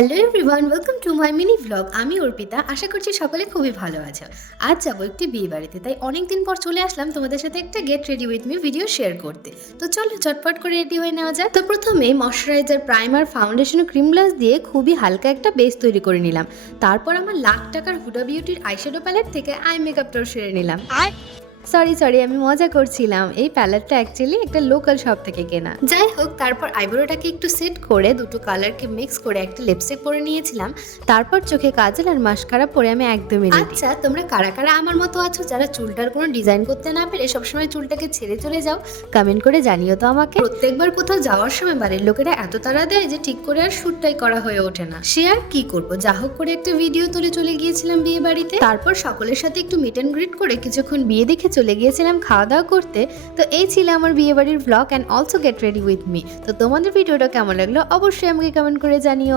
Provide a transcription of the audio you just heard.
Hello everyone, welcome to my mini vlog. আমি অর্পিতা। আশা করছি সকলে খুবই ভালো আছো। আজ যাবো একটি বিয়ে বাড়িতে, তাই অনেকদিন পর চলে আসলাম তোমাদের সাথে একটা get ready with me video share করতে। তো চলো চটপট করে রেডি হয়ে নেওয়া যায়। তো প্রথমে ময়শ্চারাইজার, প্রাইমার, ফাউন্ডেশন ও ক্রিম ব্লাশ দিয়ে খুবই হালকা একটা বেস তৈরি করে নিলাম। তারপর আমার লাখ টাকার হুডা বিউটির আইশ্যাডো প্যালেট থেকে আই মেকআপটাও সেরে নিলাম। সরি আমি মজা করছিলাম। এই প্যালেটটা অ্যাকচুয়ালি একটা লোকাল শপ থেকে কেনা। যাই হোক, তারপর আইব্রোটাকে একটু সেট করে দুটো কালারকে মিক্স করে একটা লিপস্টিক পরে নিয়েছিলাম। তারপর চোখে কাজল আর মাস্কারা পরে আমি একদমই রেডি। আচ্ছা, তোমরা কারা কারা আমার মতো আছো যারা চুলটার কোনো ডিজাইন করতে না পেরে সবসময় চুলটাকে ছেড়ে চলে যাও? কমেন্ট করে জানিও তো আমাকে। প্রত্যেকবার কোথাও যাওয়ার সময় বাড়ির লোকেরা এত তাড়া দেয় যে ঠিক করে আর শ্যুটটাই করা হয়ে ওঠে না। সে আর কি করবো, যা হোক করে একটা ভিডিও তুলে চলে গিয়েছিলাম বিয়ে বাড়িতে। তারপর সকলের সাথে একটু মিট অ্যান্ড গ্রিট করে কিছুক্ষণ বিয়ে দেখে চলে গিয়েছিলাম খাওয়া দাওয়া করতে। তো এই ছিল আমার বিয়ে বাড়ির blog and also get ready with me. তো তোমাদের ভিডিওটা কেমন লাগলো অবশ্যই আমাকে কমেন্ট করে জানিও।